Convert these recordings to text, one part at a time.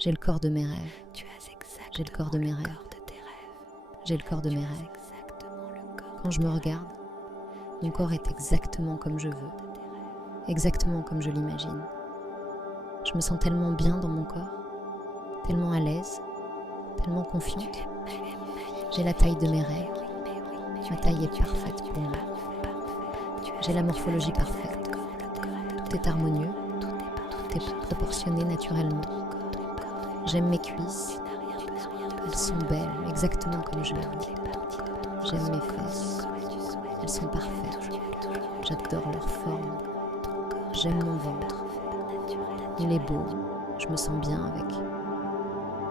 J'ai le corps de mes rêves. Tu as exactement J'ai le corps de mes rêves. corps de tes rêves. J'ai le corps de Tu mes as rêves. exactement le corps Quand je me regarde, mon corps est exactement comme je veux, exactement comme je l'imagine. Je me sens tellement bien dans mon corps, tellement à l'aise, tellement confiante. J'ai la taille de mes rêves. Ma taille est parfaite pour moi. J'ai la morphologie parfaite. Tout est harmonieux, tout est proportionné naturellement. J'aime mes cuisses. Elles sont belles, exactement comme je les veux. J'aime mes fesses. Elles sont parfaites. J'adore leur forme. J'aime mon ventre. Il est beau. Je me sens bien avec.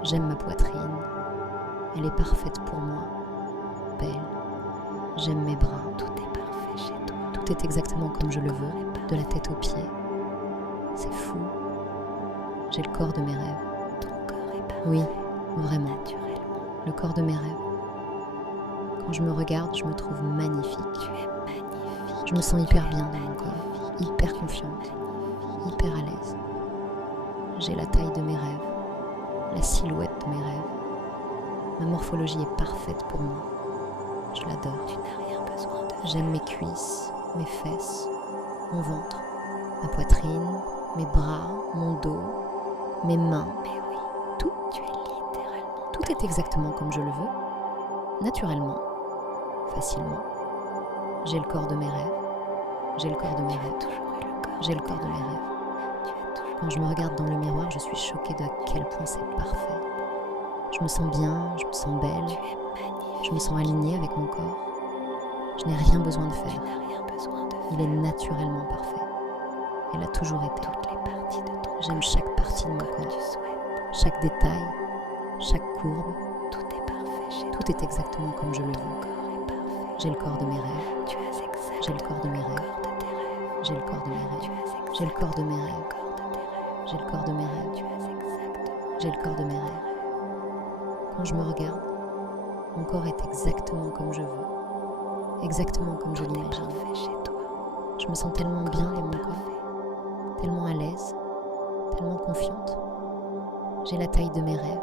J'aime ma poitrine. Elle est parfaite pour moi. Belle. J'aime mes bras. Tout est parfait chez toi. Tout est exactement comme je le veux, de la tête aux pieds. C'est fou. J'ai le corps de mes rêves. Ton corps est parfait. Oui, vraiment. Naturellement. Le corps de mes rêves. Quand je me regarde, je me trouve magnifique. Tu es magnifique. Je me sens hyper bien dans mon corps, hyper confiante, hyper à l'aise. J'ai la taille de mes rêves, la silhouette de mes rêves. Ma morphologie est parfaite pour moi. Je l'adore. Tu n'as rien besoin de J'aime mes cuisses, mes fesses, mon ventre, ma poitrine, mes bras, mon dos, mes mains. Mais oui, Tout, tu es littéralement tout est exactement comme je le veux, naturellement, facilement. J'ai le corps de mes rêves. J'ai le corps de mes rêves. toujours eu le corps. J'ai le corps de mes rêves. Tu as toujours Quand je me regarde dans le miroir, je suis choquée de à quel point c'est parfait. Je me sens bien, je me sens belle, Tu es magnifique. je me sens alignée avec mon corps. Je n'ai rien besoin de Tu faire. n'as rien besoin de Il est naturellement parfait. Elle a toujours été. toutes les parties de ton J'aime chaque partie de mon corps comme corps, tu souhaites. chaque détail, chaque courbe. Tout est parfait chez toi. Tout est exactement comme je le Ton veux. corps est parfait. J'ai le corps de mes rêves. Tu as exactement J'ai le corps de mes le rêves. corps de tes rêves. J'ai le corps de mes Tu rêves. as J'ai le corps de mes exactement rêves. le corps de tes rêves. J'ai le corps de mes rêves. Tu as exactement J'ai le corps de mes rêves. Quand je me regarde, mon corps est exactement comme je veux, exactement comme je tout est l'imagine. parfait chez toi. Je me sens tellement bien dans mon Parfait. corps, tellement à l'aise, tellement confiante. J'ai la taille de mes rêves.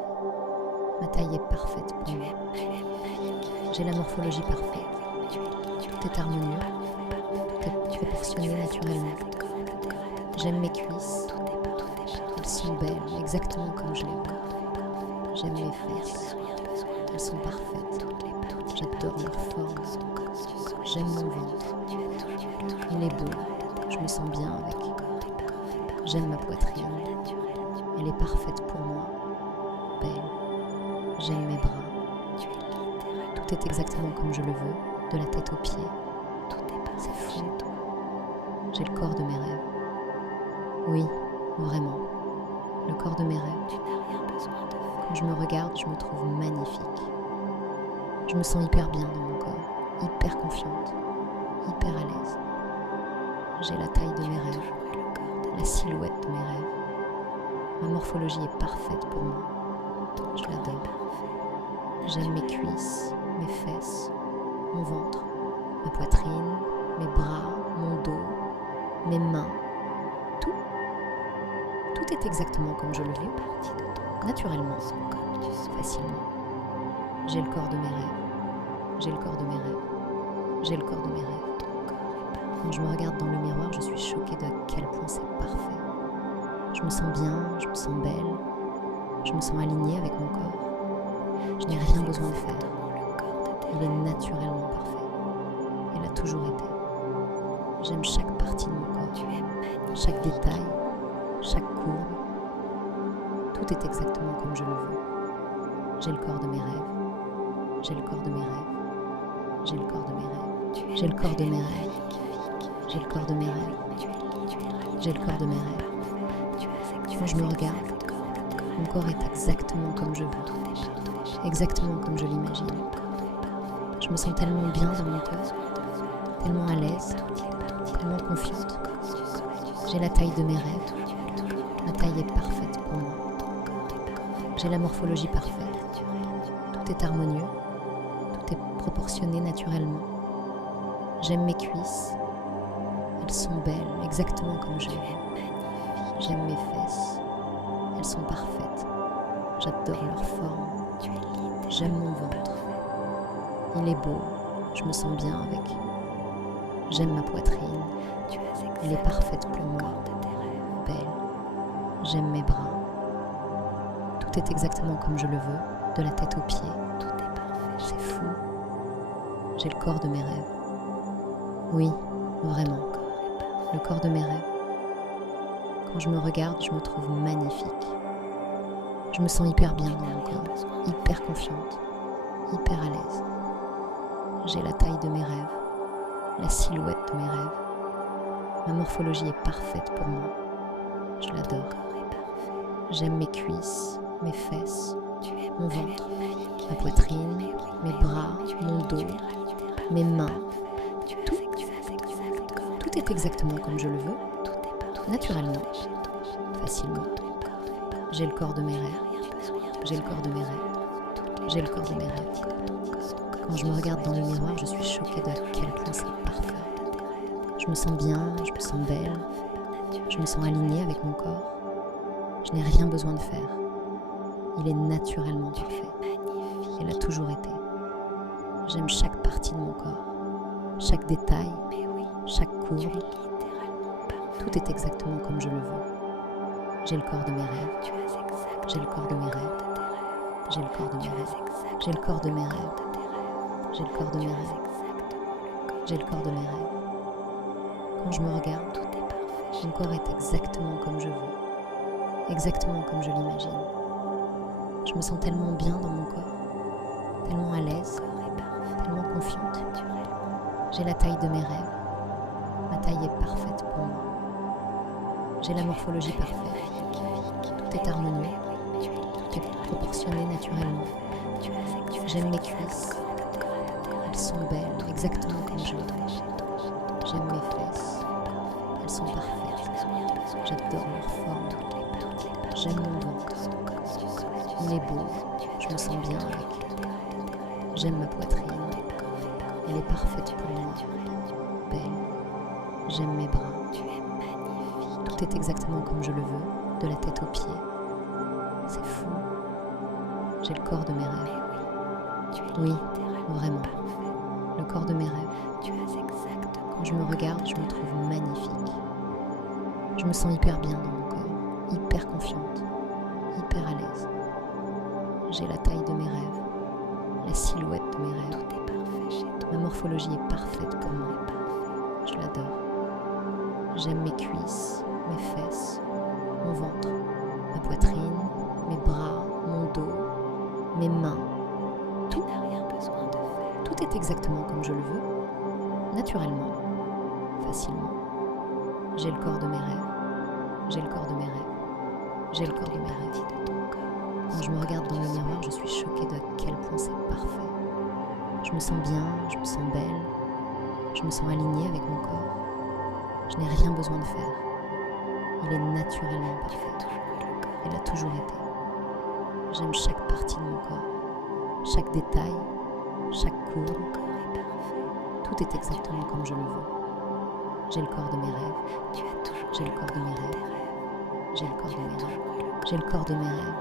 Ma taille est parfaite pour Tu moi. es magnifique. J'ai la morphologie parfaite. Tu es Tout est harmonieux, tout est proportionné naturellement. J'aime mes cuisses. Elles sont belles, exactement comme je les veux. J'aime mes fesses. Elles sont parfaites. J'adore leur forme. J'aime mon ventre. Il est beau. Je me sens bien avec. J'aime ma poitrine. Elle est parfaite pour moi. Belle. J'aime mes bras. Tout est exactement comme je le veux, de la tête aux pieds. C'est fou. J'ai le corps de mes rêves. Oui, vraiment. Le corps de mes rêves. Tu n'as rien besoin de faire. Quand je me regarde, je me trouve magnifique. Je me sens hyper bien dans mon corps, hyper confiante, hyper à l'aise. J'ai la taille de mes rêves, la silhouette de mes rêves. Ma morphologie est parfaite pour moi. Je l'adore. J'aime mes cuisses, mes fesses, mon ventre, ma poitrine, mes bras, mon dos, mes mains. Tout. Tout est exactement comme je le veux, naturellement, facilement. J'ai le corps de mes rêves. J'ai le corps de mes rêves. J'ai le corps de mes rêves. Quand je me regarde dans le miroir, je suis choquée de à quel point c'est parfait. Je me sens bien, je me sens belle, je me sens alignée avec mon corps. Je n'ai rien besoin de faire. Il est naturellement parfait. Il a toujours été. J'aime chaque partie de mon corps, chaque détail, chaque courbe. Tout est exactement comme je le veux. J'ai le corps de mes rêves. J'ai le corps de mes rêves. J'ai le corps de mes rêves. J'ai le corps de mes rêves. J'ai le corps de mes rêves. J'ai le corps de mes rêves. Quand je me regarde, mon corps est exactement comme je veux, exactement comme je l'imagine. Je me sens tellement bien dans mon corps, tellement à l'aise, tellement confiante. J'ai la taille de mes rêves. Ma taille est parfaite pour moi. J'ai la morphologie parfaite. Tout est harmonieux, tout est proportionné naturellement. J'aime mes cuisses. Elles sont belles, exactement comme je les veux. J'aime mes fesses. Elles sont parfaites. J'adore leur forme. Tu es littéralement J'aime mon ventre. parfait. Il est beau. Je me sens bien avec. J'aime ma poitrine. Tu as Elle est exactement parfaite pour le moi. corps de tes rêves. Belle. J'aime mes bras. Tout est exactement comme je le veux, de la tête aux pieds. Tout est parfait. C'est fou. J'ai le corps de mes rêves. Oui, vraiment. Ton corps est parfait. Le corps de mes rêves. Quand je me regarde, je me trouve magnifique. Je me sens hyper bien Tu dans n'as mon rien corps, besoin de hyper confiante, hyper à l'aise. J'ai la taille de mes rêves, la silhouette de mes rêves. Ma morphologie est parfaite pour moi. Je Ton l'adore. corps est parfait. J'aime mes cuisses, mes fesses, Tu es mon ventre, magnifique. ma poitrine, Mais oui, mes mais bras, oui, tu es mon dos, littéralement mes mains. parfait. Tu as Tout. exactement Tout est exactement comme je le veux, Tout est parfait. naturellement, Chez toi. facilement. Ton corps est parfait. J'ai le corps de mes Tu n'as rêves. rien besoin de J'ai le corps de mes rêves. Toutes les J'ai le corps de mes petites rêves. parties de ton corps. Quand je me regarde dans le miroir, je suis choquée de à quel point c'est parfait. Je me sens bien, je me sens belle, je me sens alignée avec mon corps. Je n'ai rien besoin de faire. Il est naturellement parfait. Magnifique. Il a toujours été. J'aime chaque partie de mon corps, chaque détail, Mais oui, chaque tu es courbe. littéralement parfait. Tout est exactement comme je le veux. J'ai le corps de mes rêves. Tu as exactement J'ai le corps de mes rêves. de tes rêves. J'ai le corps de mes Tu as rêves. exactement J'ai le corps de mes corps rêves. de tes rêves. J'ai le corps de Tu mes as rêves. exactement le corps. J'ai le corps de mes rêves. Quand je me regarde, Tout est parfait. mon corps est exactement comme je veux, exactement comme je l'imagine. Je me sens tellement bien dans mon corps, tellement à l'aise, Ton corps est parfait. tellement confiante. Naturellement. J'ai la taille de mes rêves. Ma taille est parfaite pour moi. J'ai la morphologie parfaite. Tout est harmonieux. Mais oui, tu es Tout est proportionné naturellement. Tu as exactement J'aime mes cuisses. le corps de tes rêves. Elles sont belles, exactement comme je les veux. Chez toi. J'aime mes fesses. Elles sont parfaites. J'adore leur forme. J'aime mon ventre. Il est beau. Je me sens bien avec. J'aime ma poitrine. Elle est parfaite pour moi. Belle. J'aime mes bras. Tu es magnifique. Tout est exactement comme je le veux, de la tête aux pieds. C'est fou. J'ai le corps de mes Mais rêves. oui, tu es Oui, littéralement vraiment. parfait. Le corps de mes rêves. Tu as exactement Quand je me regarde, je me trouve magnifique. Je me sens hyper bien dans mon corps, hyper confiante, hyper à l'aise. J'ai la taille de mes rêves, la silhouette de mes rêves. tout est parfait chez toi. Ma morphologie est parfaite pour moi. Je l'adore. J'aime mes cuisses, mes fesses, mon ventre, ma poitrine, mes bras, mon dos, mes mains. Tu n'as rien besoin de faire. Tout est exactement comme je le veux, naturellement, facilement. J'ai le corps de mes rêves. J'ai le corps de mes rêves. J'ai le corps de mes rêves. De ton corps. Quand je me regarde dans le miroir, je suis choquée de à quel point c'est parfait. Je me sens bien, je me sens belle, je me sens alignée avec mon corps. Je n'ai rien besoin de faire. Il est naturellement parfait. Il a toujours été. J'aime chaque partie de mon corps, chaque détail, chaque courbe. Ton corps est parfait. Tout est exactement comme je le veux. J'ai le corps de mes rêves. Tu as toujours J'ai le corps de mes tes rêves. rêves. J'ai le corps Tu de as mes rêves. toujours le corps. J'ai le corps de mes rêves.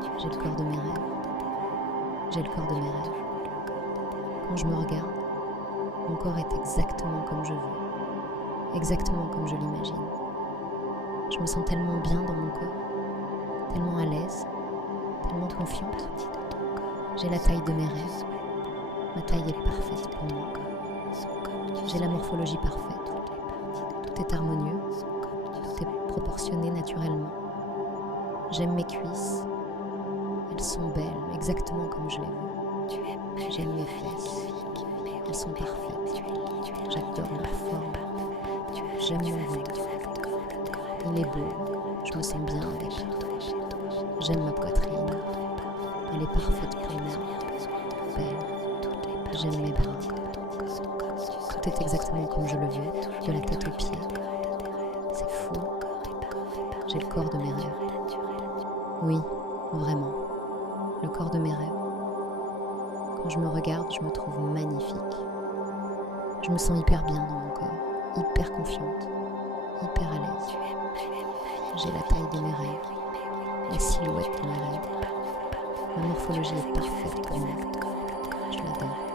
Tu as J'ai le corps de mes rêves. J'ai le corps de mes rêves. Quand je me regarde, mon corps est exactement comme je veux, exactement comme je l'imagine. Je me sens tellement bien dans mon corps, tellement à l'aise, tellement confiante. J'ai la taille de mes rêves. Ma taille est parfaite pour moi. J'ai la morphologie parfaite. Tout est harmonieux. Tout est proportionné naturellement. J'aime mes cuisses. Elles sont belles, exactement comme je les veux. J'aime mes fesses. Elles sont parfaites. J'adore leur forme. J'aime mon ventre. Il est beau. Je me sens bien avec. J'aime ma poitrine. Elle est parfaite pour moi. Belle. J'aime mes bras. Tout est exactement comme je le veux, de la tête aux pieds. C'est fou. J'ai le corps de mes rêves. Oui, vraiment. Le corps de mes rêves. Quand je me regarde, je me trouve magnifique. Je me sens hyper bien dans mon corps, hyper confiante, hyper à l'aise. J'ai la taille de mes rêves, la silhouette de mes rêves. morphologie est parfaite pour moi. Je l'adore.